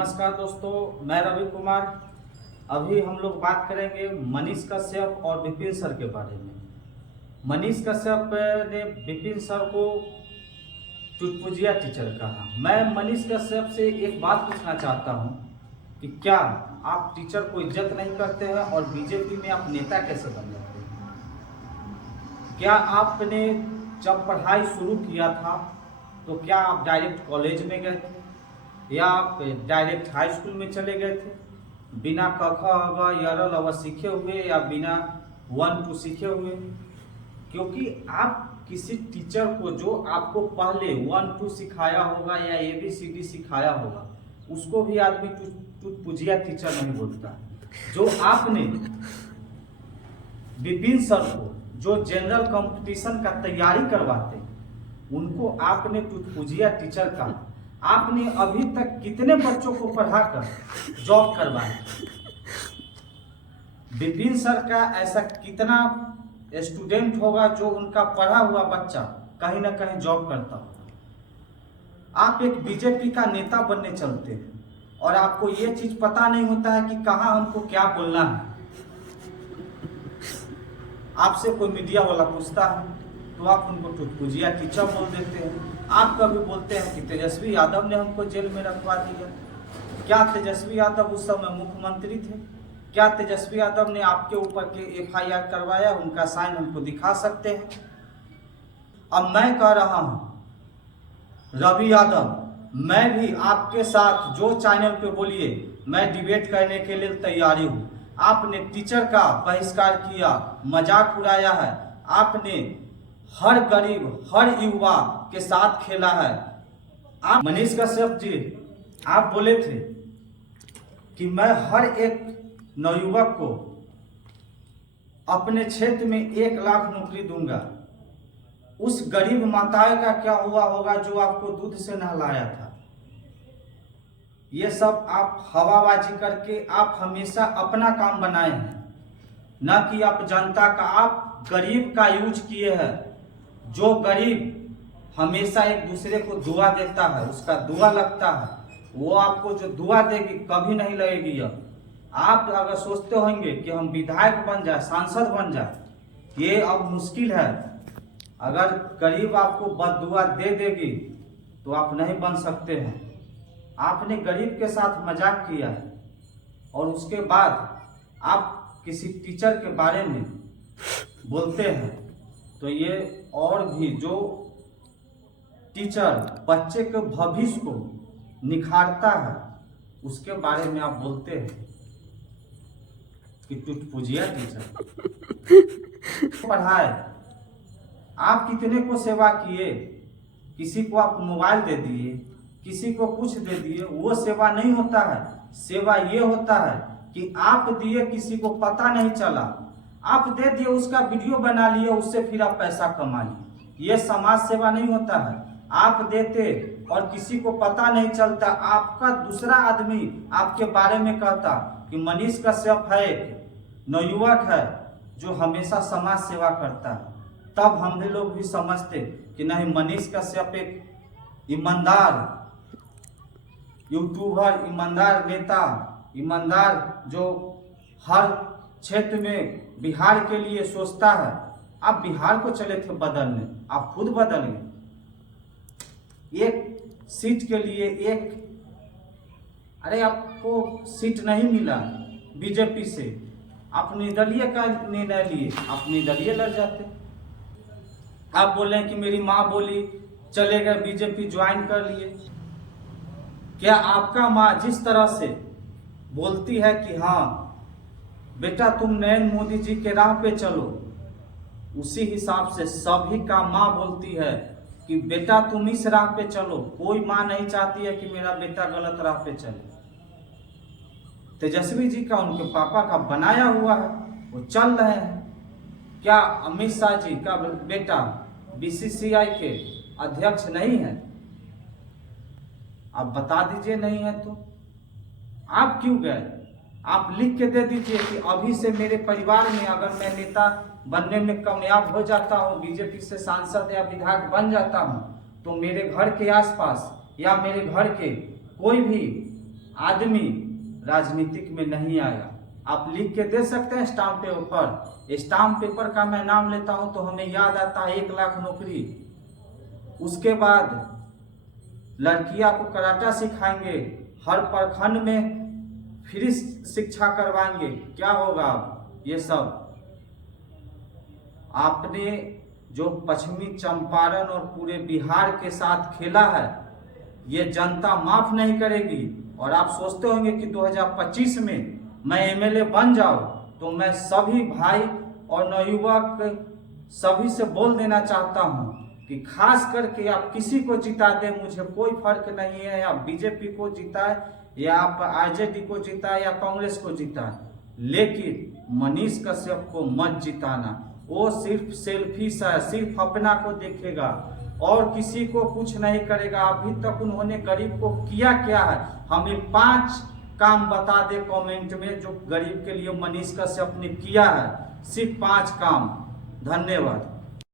नमस्कार दोस्तों, मैं रवि कुमार। अभी हम लोग बात करेंगे मनीष कश्यप और विपिन सर के बारे में। मनीष कश्यप ने विपिन सर को चुटपुजिया टीचर कहा। मैं मनीष कश्यप से एक बात पूछना चाहता हूं कि क्या आप टीचर को इज्जत नहीं करते हैं और बीजेपी में आप नेता कैसे बन जाते हैं? क्या आपने जब पढ़ाई शुरू किया था तो क्या आप डायरेक्ट कॉलेज में गए थे या आप डायरेक्ट हाई स्कूल में चले गए थे बिना क ख ग य र ल व सीखे हुए या बिना 1 2 सीखे हुए? क्योंकि आप किसी टीचर को जो आपको पहले 1 2 सिखाया होगा या ABCD सिखाया होगा उसको भी आदमी चुटपुजिया टीचर नहीं बोलता। जो आपने विपिन सर को जो जनरल कंपटीशन का तैयारी करवाते उनको आपने चुटपुजिया टीचर का। आपने अभी तक कितने बच्चों को पढ़ाकर जॉब करवाया? विपिन सर का ऐसा कितना स्टूडेंट होगा जो उनका पढ़ा हुआ बच्चा कहीं ना कहीं जॉब करता होगा? आप एक बीजेपी का नेता बनने चलते हैं और आपको ये चीज पता नहीं होता है कि कहाँ हमको क्या बोलना है। आपसे कोई मीडिया वाला पूछता है तो आप उनको चुटपुजिया टीचर बोल देते हैं। आप कभी बोलते हैं कि तेजस्वी यादव ने हमको जेल में रखवा दिया। क्या तेजस्वी यादव उस समय मुख्यमंत्री थे? क्या तेजस्वी यादव ने आपके ऊपर के FIR करवाया? उनका साइन हमको दिखा सकते हैं। अब मैं कह रहा हूं रवि यादव, मैं भी आपके साथ जो चैनल पे बोलिए मैं डिबेट करने के लिए तैयारी हूं। आपने टीचर का बहिष्कार किया, मजाक उड़ाया है, आपने हर गरीब हर युवा के साथ खेला है। आप मनीष कश्यप जी, आप बोले थे कि मैं हर एक नवयुवक को अपने क्षेत्र में 1 लाख नौकरी दूंगा। उस गरीब माताएं का क्या हुआ होगा जो आपको दूध से नहलाया था? ये सब आप हवाबाजी करके आप हमेशा अपना काम बनाए हैं, न कि आप जनता का। आप गरीब का यूज किए हैं। जो गरीब हमेशा एक दूसरे को दुआ देता है, उसका दुआ लगता है, वो आपको जो दुआ देगी कभी नहीं लगेगी। अब आप अगर सोचते होंगे कि हम विधायक बन जाए, सांसद बन जाए, ये अब मुश्किल है। अगर गरीब आपको बददुआ दे देगी तो आप नहीं बन सकते हैं। आपने गरीब के साथ मजाक किया है और उसके बाद आप किसी टीचर के बारे में बोलते हैं तो ये और भी जो टीचर बच्चे के भविष्य को निखारता है उसके बारे में आप बोलते हैं कि चुटपुजिया टीचर पढ़ाए। आप कितने को सेवा किए? किसी को आप मोबाइल दे दिए, किसी को कुछ दे दिए, वो सेवा नहीं होता है। सेवा ये होता है कि आप दिए, किसी को पता नहीं चला, आप दे दिए, उसका वीडियो बना लिए, उससे फिर आप पैसा कमा लिए। ये समाज सेवा नहीं होता है। आप देते और किसी को पता नहीं चलता, आपका दूसरा आदमी आपके बारे में कहता कि मनीष कश्यप है एक नवयुवक है जो हमेशा समाज सेवा करता है। तब हम भी लोग भी समझते कि नहीं, मनीष कश्यप एक ईमानदार यूट्यूबर, ईमानदार नेता, ईमानदार जो हर क्षेत्र में बिहार के लिए सोचता है। आप बिहार को चले थे बदलने, आप खुद बदल गए। एक सीट के लिए अरे आपको सीट नहीं मिला बीजेपी से, आप निर्दलीय का निर्णय लिए, आप निर्दलीय लड़ जाते। आप बोल रहे हैं कि मेरी माँ बोली चले गए, बीजेपी ज्वाइन कर लिए। क्या आपका माँ जिस तरह से बोलती है कि हाँ बेटा तुम नरेंद्र मोदी जी के राह पे चलो, उसी हिसाब से सभी का माँ बोलती है कि बेटा तुम इस राह पे चलो। कोई माँ नहीं चाहती है कि मेरा बेटा गलत राह पे चले। तेजस्वी जी का उनके पापा का बनाया हुआ है, वो चल रहे हैं। क्या अमित शाह जी का बेटा BCCI के अध्यक्ष नहीं है? आप बता दीजिए नहीं है तो आप क्यों गए? आप लिख के दे दीजिए कि अभी से मेरे परिवार में अगर मैं नेता बनने में कामयाब हो जाता हूँ, बीजेपी से सांसद या विधायक बन जाता हूँ, तो मेरे घर के आसपास या मेरे घर के कोई भी आदमी राजनीतिक में नहीं आया। आप लिख के दे सकते हैं स्टाम्प पेपर। स्टाम्प पेपर का मैं नाम लेता हूं तो हमें याद आता है 1 लाख नौकरी। उसके बाद लड़कियां को कराटा सिखाएंगे, हर प्रखंड में फ्री शिक्षा करवाएंगे। क्या होगा अब ये सब? आपने जो पश्चिमी चंपारण और पूरे बिहार के साथ खेला है, ये जनता माफ नहीं करेगी। और आप सोचते होंगे कि 2025 में मैं एमएलए बन जाऊं, तो मैं सभी भाई और नवयुवक सभी से बोल देना चाहता हूं कि खास करके आप किसी को जिता दें, मुझे कोई फर्क नहीं है। आप बीजेपी को जिताए या आप आरजेडी को जिताए या कांग्रेस को जिताए, लेकिन मनीष कश्यप को मत जिताना। वो सिर्फ सेल्फिश है, सिर्फ अपना को देखेगा और किसी को कुछ नहीं करेगा। अभी तक उन्होंने गरीब को किया क्या है? हमें 5 काम बता दे कमेंट में जो गरीब के लिए मनीष कश्यप ने किया है। सिर्फ 5 काम। धन्यवाद।